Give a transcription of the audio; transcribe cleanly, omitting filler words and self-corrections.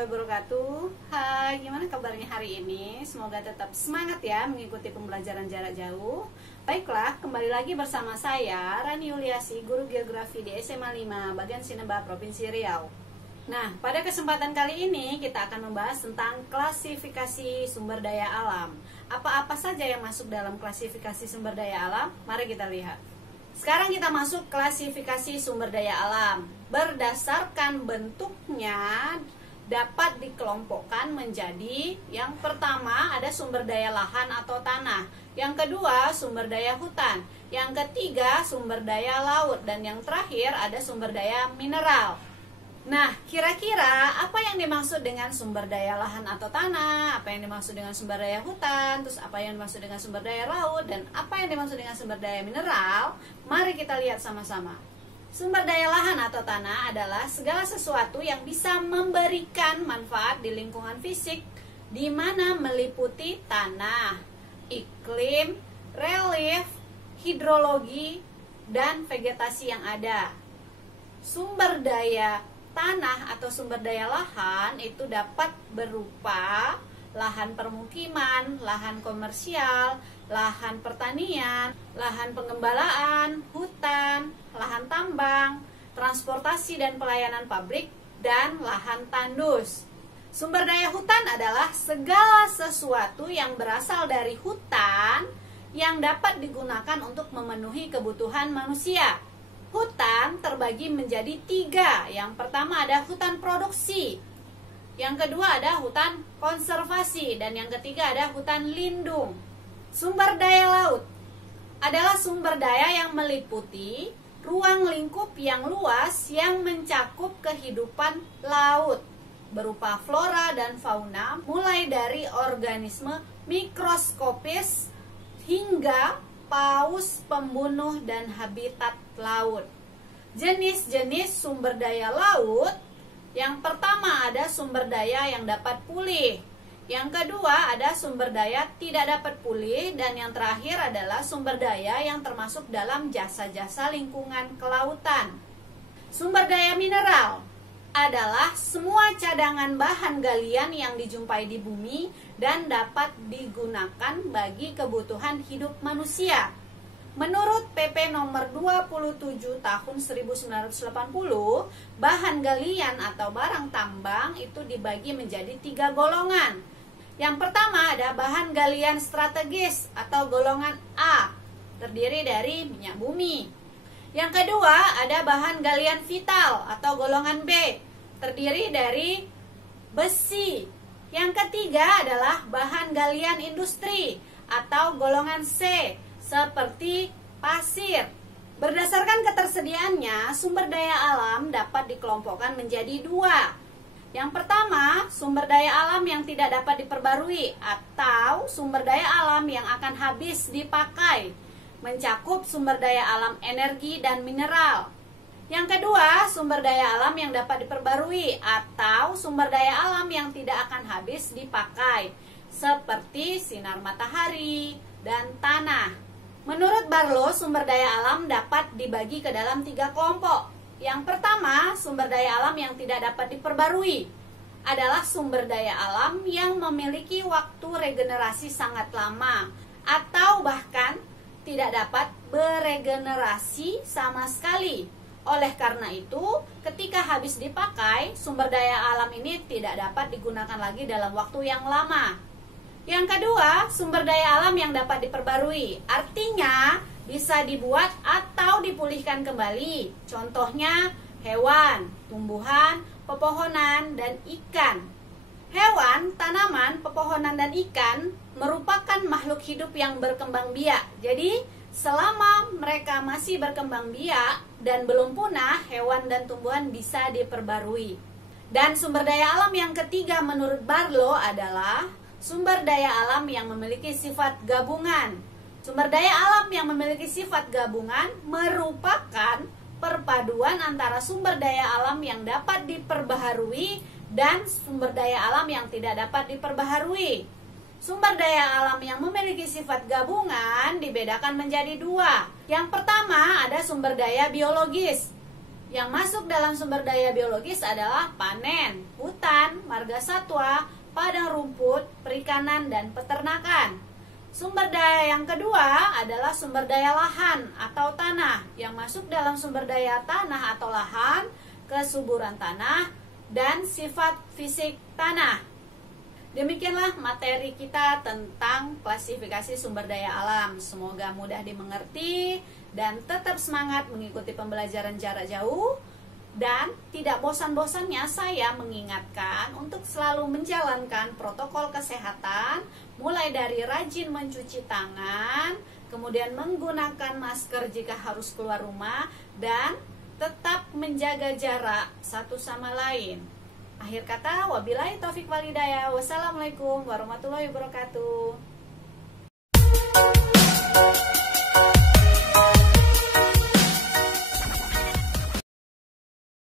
warahmatullahi wabarakatuh. Hai, gimana kabarnya hari ini? Semoga tetap semangat ya mengikuti pembelajaran jarak jauh. Baiklah, kembali lagi bersama saya Rani Yuliasi, guru geografi di SMA 5 bagian Sineba, Provinsi Riau. Nah, pada kesempatan kali ini kita akan membahas tentang klasifikasi sumber daya alam. Apa-apa saja yang masuk dalam klasifikasi sumber daya alam? Mari kita lihat. Sekarang kita masuk klasifikasi sumber daya alam. Berdasarkan bentuknya dapat dikelompokkan menjadi: yang pertama ada sumber daya lahan atau tanah, yang kedua sumber daya hutan, yang ketiga sumber daya laut, dan yang terakhir ada sumber daya mineral. Nah, kira-kira apa yang dimaksud dengan sumber daya lahan atau tanah, apa yang dimaksud dengan sumber daya hutan, terus apa yang dimaksud dengan sumber daya laut, dan apa yang dimaksud dengan sumber daya mineral? Mari kita lihat sama-sama. Sumber daya lahan atau tanah adalah segala sesuatu yang bisa memberikan manfaat di lingkungan fisik, di mana meliputi tanah, iklim, relief, hidrologi, dan vegetasi yang ada. Sumber daya tanah atau sumber daya lahan itu dapat berupa lahan permukiman, lahan komersial, lahan pertanian, lahan pengembalaan, hutan, lahan tambang, transportasi dan pelayanan pabrik, dan lahan tandus. Sumber daya hutan adalah segala sesuatu yang berasal dari hutan yang dapat digunakan untuk memenuhi kebutuhan manusia. Hutan terbagi menjadi 3. Yang pertama ada hutan produksi, yang kedua ada hutan konservasi, dan yang ketiga ada hutan lindung. Sumber daya laut adalah sumber daya yang meliputi ruang lingkup yang luas yang mencakup kehidupan laut berupa flora dan fauna, mulai dari organisme mikroskopis hingga paus pembunuh dan habitat laut. Jenis-jenis sumber daya laut: yang pertama ada sumber daya yang dapat pulih, yang kedua ada sumber daya tidak dapat pulih, dan yang terakhir adalah sumber daya yang termasuk dalam jasa-jasa lingkungan kelautan. Sumber daya mineral adalah semua cadangan bahan galian yang dijumpai di bumi dan dapat digunakan bagi kebutuhan hidup manusia. Menurut PP nomor 27 tahun 1980, bahan galian atau barang tambang itu dibagi menjadi 3 golongan. Yang pertama ada bahan galian strategis atau golongan A, terdiri dari minyak bumi. Yang kedua ada bahan galian vital atau golongan B, terdiri dari besi. Yang ketiga adalah bahan galian industri atau golongan C, seperti pasir. Berdasarkan ketersediaannya, sumber daya alam dapat dikelompokkan menjadi 2. Yang pertama, sumber daya alam yang tidak dapat diperbarui atau sumber daya alam yang akan habis dipakai, mencakup sumber daya alam energi dan mineral. Yang kedua, sumber daya alam yang dapat diperbarui atau sumber daya alam yang tidak akan habis dipakai, seperti sinar matahari dan tanah. Menurut Barlow, sumber daya alam dapat dibagi ke dalam 3 kelompok. Yang pertama, sumber daya alam yang tidak dapat diperbarui adalah sumber daya alam yang memiliki waktu regenerasi sangat lama atau bahkan tidak dapat beregenerasi sama sekali. Oleh karena itu, ketika habis dipakai, sumber daya alam ini tidak dapat digunakan lagi dalam waktu yang lama. Yang kedua, sumber daya alam yang dapat diperbarui, artinya bisa dibuat atau dipulihkan kembali. Contohnya hewan, tumbuhan, pepohonan, dan ikan. Hewan, tanaman, pepohonan, dan ikan merupakan makhluk hidup yang berkembang biak. Jadi, selama mereka masih berkembang biak dan belum punah, hewan dan tumbuhan bisa diperbarui. Dan sumber daya alam yang ketiga menurut Barlow adalah sumber daya alam yang memiliki sifat gabungan. Sumber daya alam yang memiliki sifat gabungan merupakan perpaduan antara sumber daya alam yang dapat diperbaharui dan sumber daya alam yang tidak dapat diperbaharui. Sumber daya alam yang memiliki sifat gabungan dibedakan menjadi 2. Yang pertama ada sumber daya biologis. Yang masuk dalam sumber daya biologis adalah panen, hutan, marga satwa, padang rumput, perikanan, dan peternakan. Sumber daya yang kedua adalah sumber daya lahan atau tanah. Yang masuk dalam sumber daya tanah atau lahan, kesuburan tanah, dan sifat fisik tanah. Demikianlah materi kita tentang klasifikasi sumber daya alam. Semoga mudah dimengerti dan tetap semangat mengikuti pembelajaran jarak jauh. Dan tidak bosan-bosannya saya mengingatkan untuk selalu menjalankan protokol kesehatan, mulai dari rajin mencuci tangan, kemudian menggunakan masker jika harus keluar rumah, dan tetap menjaga jarak satu sama lain. Akhir kata, wabillahi taufik walhidayah. Wassalamualaikum warahmatullahi wabarakatuh.